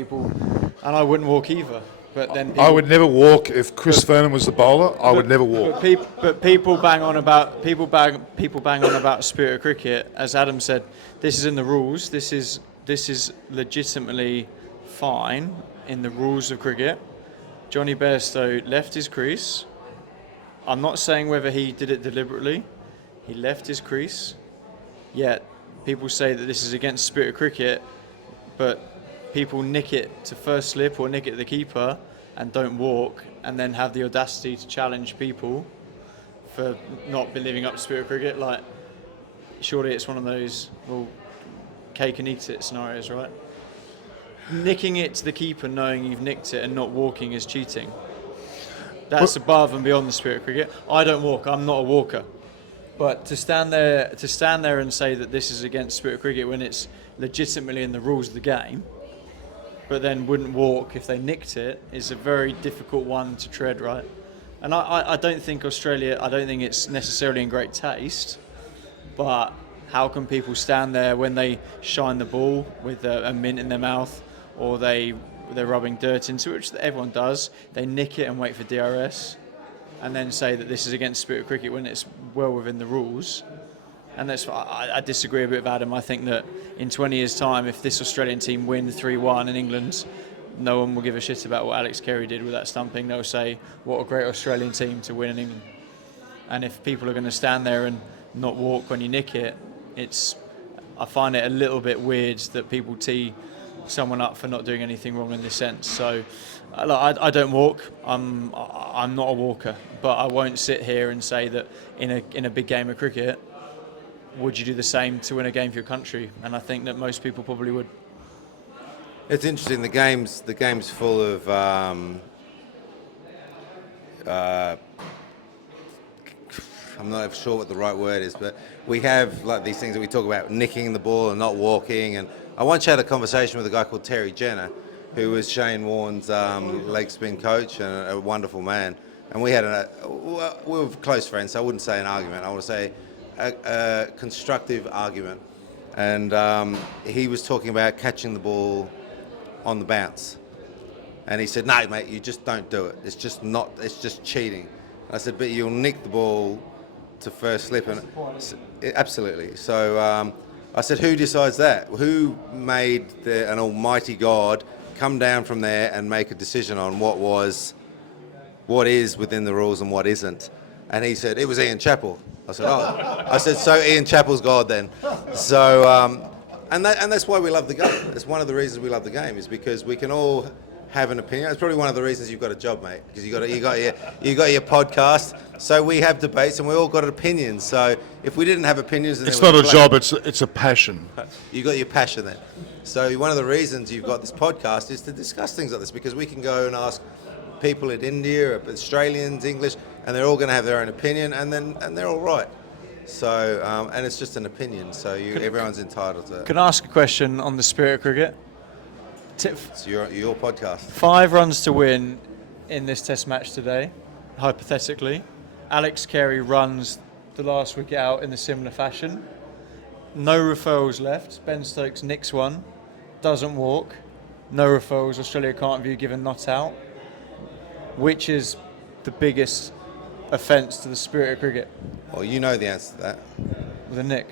I wouldn't walk either. But then I would never walk if Chris Vernon was the bowler. I would never walk. But people bang on about spirit of cricket. As Adam said, this is in the rules. This is legitimately fine in the rules of cricket. Johnny Bairstow left his crease. I'm not saying whether he did it deliberately. He left his crease. Yet people say that this is against spirit of cricket, but people nick it to first slip or nick it to the keeper and don't walk, and then have the audacity to challenge people for not living up to spirit of cricket. Like, surely it's one of those, well, cake and eat it scenarios, right? Nicking it to the keeper knowing you've nicked it and not walking is cheating. That's above and beyond the spirit of cricket. I don't walk. I'm not a walker. But to stand there and say that this is against spirit of cricket when it's legitimately in the rules of the game, but then wouldn't walk if they nicked it, is a very difficult one to tread, right? And I don't think Australia, I don't think it's necessarily in great taste, but how can people stand there when they shine the ball with a mint in their mouth, or they're rubbing dirt into it, which everyone does, they nick it and wait for DRS, and then say that this is against spirit of cricket when it's well within the rules? And I disagree a bit with Adam. I think that in 20 years' time, if this Australian team win 3-1 in England, no one will give a shit about what Alex Carey did with that stumping. They'll say, what a great Australian team to win in England. And if people are going to stand there and not walk when you nick it, I find it a little bit weird that people tee someone up for not doing anything wrong in this sense. So I don't walk. I'm not a walker, but I won't sit here and say that in a big game of cricket, would you do the same to win a game for your country? And I think that most people probably would. It's interesting. The game's full of I'm not sure what the right word is, but we have like these things that we talk about, nicking the ball and not walking. And I once had a conversation with a guy called Terry Jenner, who was Shane Warne's leg spin coach and a wonderful man. And we were close friends, so I wouldn't say an argument. I would say a constructive argument. And he was talking about catching the ball on the bounce. And he said, no, mate, you just don't do it. It's just cheating. And I said, but you'll nick the ball to first slip. And absolutely. So I said, who decides that? Who made an almighty God come down from there and make a decision on what is within the rules and what isn't? And he said, it was Ian Chappell. I said, oh. I said, so Ian Chappell's God then. So, and that's why we love the game. It's one of the reasons we love the game, is because we can all have an opinion. It's probably one of the reasons you've got a job, mate, because you got your podcast. So we have debates and we all got opinions. So if we didn't have opinions, then it's not a job. It's a passion. You got your passion then. So one of the reasons you've got this podcast is to discuss things like this, because we can go and ask people in India, Australians, English, and they're all going to have their own opinion, and they're all right. So and it's just an opinion. So everyone's entitled to it. Can I ask a question on the spirit of cricket? It's your podcast. 5 runs to win in this Test match today, hypothetically. Alex Carey runs the last wicket out in a similar fashion. No referrals left. Ben Stokes nicks one, doesn't walk. No referrals. Australia can't view given not out. Which is the biggest offence to the spirit of cricket? Well, you know the answer to that. The nick.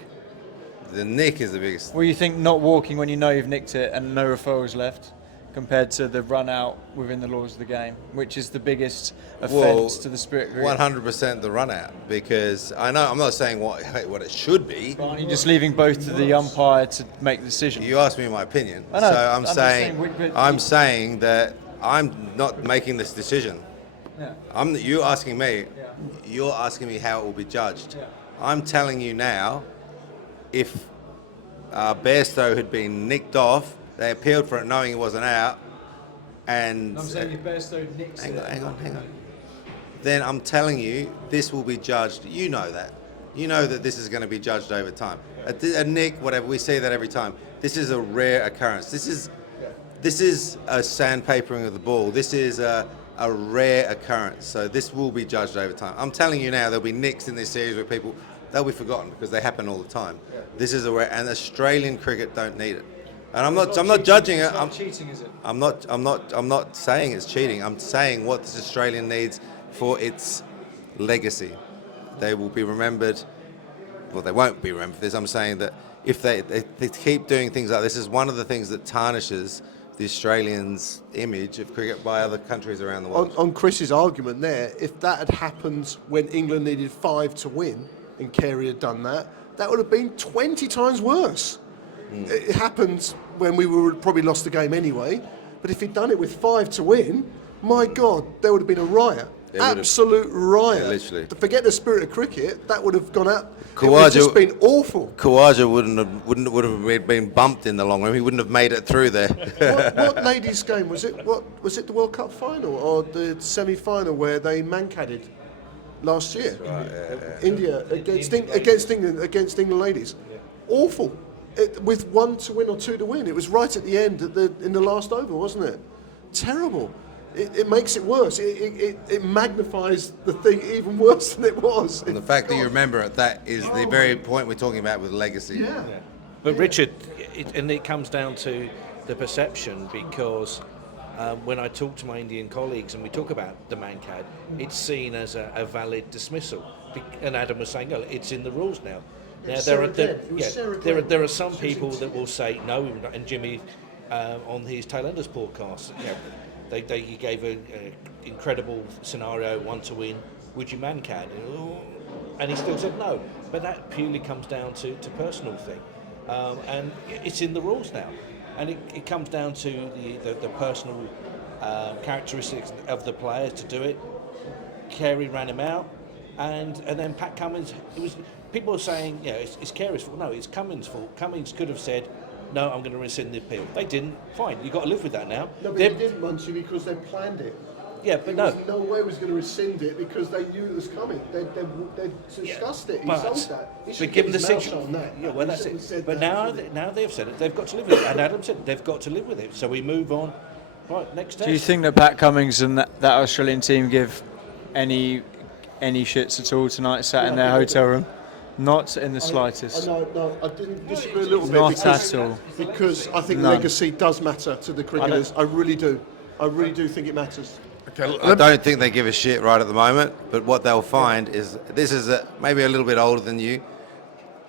The nick is the biggest. Well, you think not walking when you know you've nicked it and no referrals left, compared to the run out within the laws of the game, which is the biggest offence to the spirit of cricket? 100% the run out, because I know I'm not saying what it should be. But aren't you just leaving both to the umpire to make the decision? You asked me my opinion, I know, so I'm just saying, I'm saying that I'm not making this decision. Yeah. You're asking me. Yeah. You're asking me how it will be judged. Yeah. I'm telling you now, if Bairstow had been nicked off, they appealed for it knowing he wasn't out, and I'm saying if Bairstow nicks hang it. on. Then I'm telling you, this will be judged. You know that. You know that this is going to be judged over time. A nick, whatever, we see that every time. This is a rare occurrence. This is a sandpapering of the ball. This is a rare occurrence. So this will be judged over time. I'm telling you now, there'll be nicks in this series where people, they'll be forgotten because they happen all the time. Yeah. This is a rare, and Australian cricket don't need it. And I'm not judging it. It's not cheating, is it? I'm not saying it's cheating. I'm saying what this Australian needs for its legacy. They will be remembered. Well, they won't be remembered for this. I'm saying that if they keep doing things like this, is one of the things that tarnishes the Australians' image of cricket by other countries around the world. On Chris's argument there, if that had happened when England needed 5 to win, and Carey had done that, that would have been 20 times worse. It happened when we would probably lost the game anyway, but if he'd done it with 5 to win, my God, there would have been a riot. Absolute riot. Yeah, literally. Forget the spirit of cricket, that would have gone out. It would Khawaja have just been awful. Khawaja would have been bumped in the long run. He wouldn't have made it through there. What ladies' game was it? What was it? The World Cup final or the semi-final where they mankaded last year? Right, yeah. India against England ladies. Awful. With 1 to win or 2 to win. It was right at the end in the last over, wasn't it? Terrible. It makes it worse. It magnifies the thing even worse than it was. And the fact that you remember it, that is the very point we're talking about with legacy. Yeah. But Richard, it comes down to the perception, because when I talk to my Indian colleagues and we talk about the Mankad, it's seen as a valid dismissal. And Adam was saying, oh, it's in the rules now. Now there are some people that will say no, and Jimmy on his Tailenders podcast, he gave an incredible scenario, 1 to win. Would you Mankad? And he still said no. But that purely comes down to personal thing, and it's in the rules now, and it comes down to the personal characteristics of the players to do it. Carey ran him out, and then Pat Cummins. People are saying, it's Carey's fault. No, it's Cummins' fault. Cummins could have said, no, I'm going to rescind the appeal. They didn't. Fine, you've got to live with that now. No, but they didn't, Munchie, because they planned it. Yeah, but There was no way he was going to rescind it because they knew it was coming. They discussed it. He sold that. He should given the keep his mouth situation, shut on that. yeah, well, He that's shouldn't it. have said But that. now they've said it. They've got to live with it. And Adam said they've got to live with it. So we move on. Right, next test. Do you think that Pat Cummins and that Australian team give any shits at all tonight, sat in their hotel room? Not in the slightest. No, I didn't disagree a little bit. Not because, at all. Because I think None. legacy does matter to the cricketers. I really do. I really do think it matters. I don't think they give a shit right at the moment, but what they'll find is this is maybe a little bit older than you.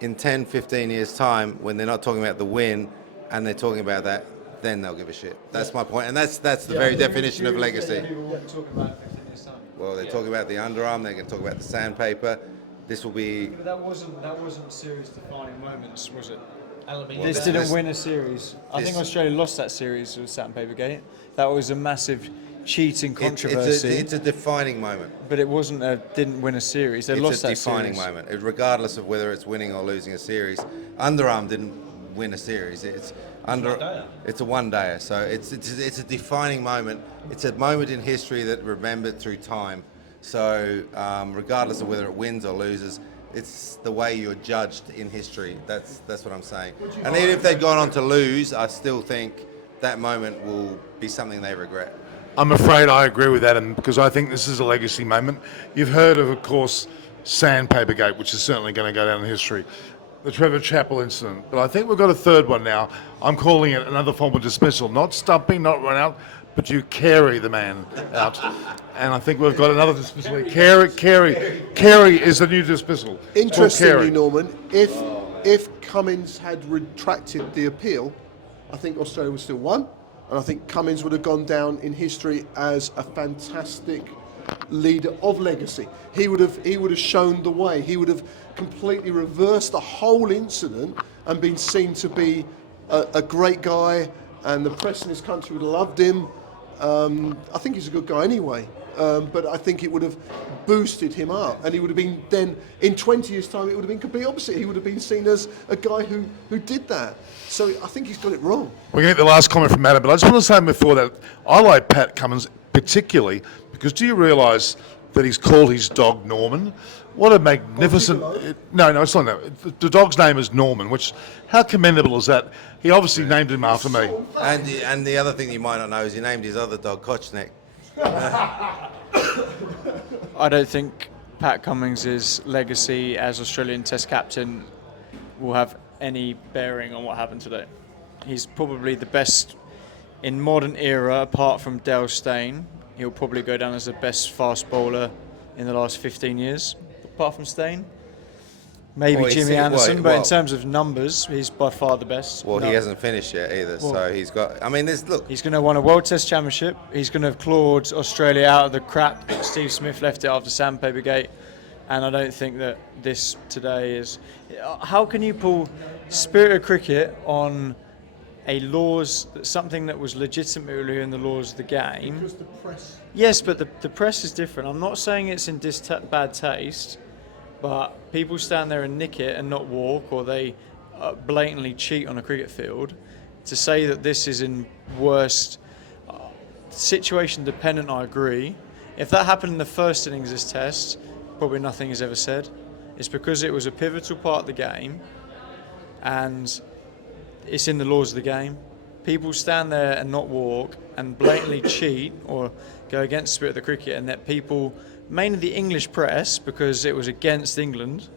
In 10, 15 years' time, when they're not talking about the win and they're talking about that, then they'll give a shit. That's my point, and that's the very definition of legacy. Well, they're talking about the underarm, they're going to talk about the sandpaper. This will be... But that wasn't series defining moments, was it? This Didn't win a series. I think Australia lost that series with Sandpaper Gate. That was a massive cheating controversy. It's a defining moment. But it didn't win a series. They lost that series. It's a defining moment, regardless of whether it's winning or losing a series. Underarm didn't win a series. It's a one-dayer. So it's a defining moment. It's a moment in history that remembered through time. So regardless of whether it wins or loses, it's the way you're judged in history. That's what I'm saying. And even if they'd gone on to lose, I still think that moment will be something they regret. I'm afraid I agree with Adam because I think this is a legacy moment. You've heard of course, Sandpapergate, which is certainly going to go down in history. The Trevor Chappell incident. But I think we've got a third one now. I'm calling it another form of dismissal. Not stumping, not run out, but you carry the man out. And I think we've got another dismissal here. Carry is the new dismissal. Interestingly, Norman, if Cummins had retracted the appeal, I think Australia would still won, and I think Cummins would have gone down in history as a fantastic leader of legacy. He would have shown the way. He would have completely reversed the whole incident and been seen to be a great guy, and the press in this country would have loved him. I think he's a good guy anyway, but I think it would have boosted him up, and he would have been then in 20 years' time. It would have been completely opposite. He would have been seen as a guy who did that. So I think he's got it wrong. We're going to get the last comment from Adam, but I just want to say before that, I like Pat Cummins particularly because do you realise that he's called his dog Norman? What a magnificent... No, it's not that. The dog's name is Norman, which, how commendable is that? He obviously named him after me. And the other thing you might not know is he named his other dog Kochnik. I don't think Pat Cummins' legacy as Australian Test captain will have any bearing on what happened today. He's probably the best in modern era, apart from Dale Steyn. He'll probably go down as the best fast bowler in the last 15 years, apart from Steyn. Maybe Jimmy Anderson, but in terms of numbers, he's by far the best. Well, he hasn't finished yet either, so he's got... I mean, look... He's going to win a World Test Championship. He's going to have clawed Australia out of the crap. Steve Smith left it after Sandpapergate, and I don't think that this today is... How can you pull spirit of cricket on something that was legitimately in the laws of the game? Because the press... Yes, but the press is different. I'm not saying it's in bad taste, but people stand there and nick it and not walk, or they blatantly cheat on a cricket field. To say that this is in worst situation dependent, I agree. If that happened in the first innings of this test, probably nothing is ever said. It's because it was a pivotal part of the game, and it's in the laws of the game. People stand there and not walk and blatantly cheat or go against the spirit of the cricket, and that people, mainly the English press, because it was against England.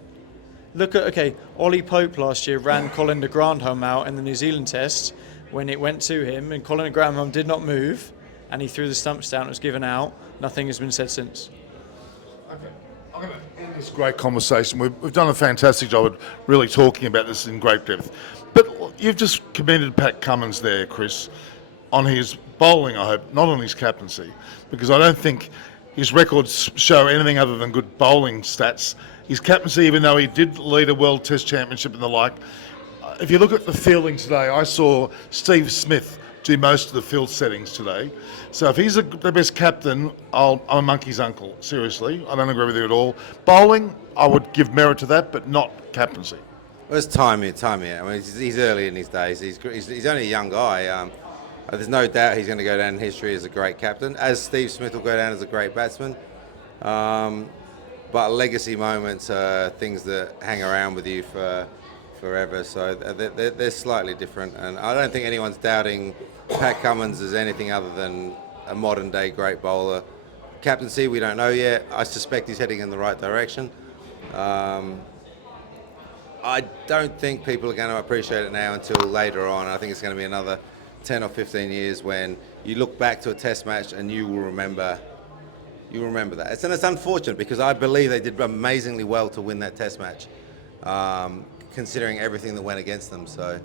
Look at, Ollie Pope last year ran Colin de Grandhomme out in the New Zealand test when it went to him, and Colin de Grandhomme did not move, and he threw the stumps down, it was given out. Nothing has been said since. Okay, I'm going to end this great conversation. We've done a fantastic job at really talking about this in great depth. But you've just commended Pat Cummins there, Chris, on his bowling, I hope, not on his captaincy, because I don't think his records show anything other than good bowling stats. His captaincy, even though he did lead a World Test Championship and the like, if you look at the fielding today, I saw Steve Smith do most of the field settings today. So if he's the best captain, I'm a monkey's uncle, seriously. I don't agree with you at all. Bowling, I would give merit to that, but not captaincy. Well, it's time here. I mean, he's early in his days. He's only a young guy. There's no doubt he's going to go down in history as a great captain, as Steve Smith will go down as a great batsman. But legacy moments are things that hang around with you for forever, so they're slightly different. And I don't think anyone's doubting Pat Cummins as anything other than a modern-day great bowler. Captaincy, we don't know yet. I suspect he's heading in the right direction. I don't think people are going to appreciate it now until later on. I think it's going to be another 10 or 15 years when you look back to a test match and you will remember that. And it's unfortunate because I believe they did amazingly well to win that test match, considering everything that went against them. So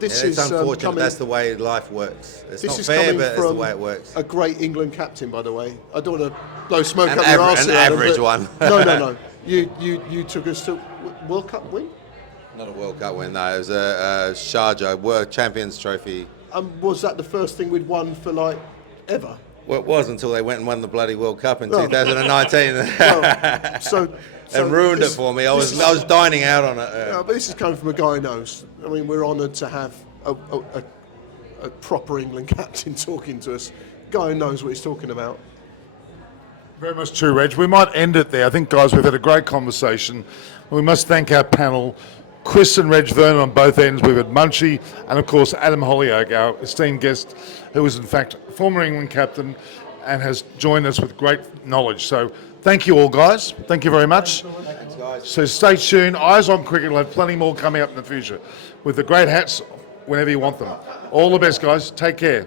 it's unfortunate. That's the way life works. It's not fair, but it's the way it works. A great England captain, by the way. I don't want to blow smoke up your arse. An average one. No. You took us to World Cup win? Not a World Cup win, no. It was a Sharjah World Champions Trophy. Was that the first thing we'd won for ever? Well, it was until they went and won the bloody World Cup in 2019. And ruined it for me. I was dining out on it. No, but this is coming from a guy who knows. I mean, we're honoured to have a proper England captain talking to us. Guy who knows what he's talking about. Very much true, Reg. We might end it there. I think, guys, we've had a great conversation. We must thank our panel, Chris and Reg Vernon on both ends. We've had Munchie and, of course, Adam Hollioake, our esteemed guest, who is, in fact, former England captain and has joined us with great knowledge. So thank you all, guys. Thank you very much. Thanks, guys. So stay tuned. Eyes on Cricket. We'll have plenty more coming up in the future with the great hats whenever you want them. All the best, guys. Take care.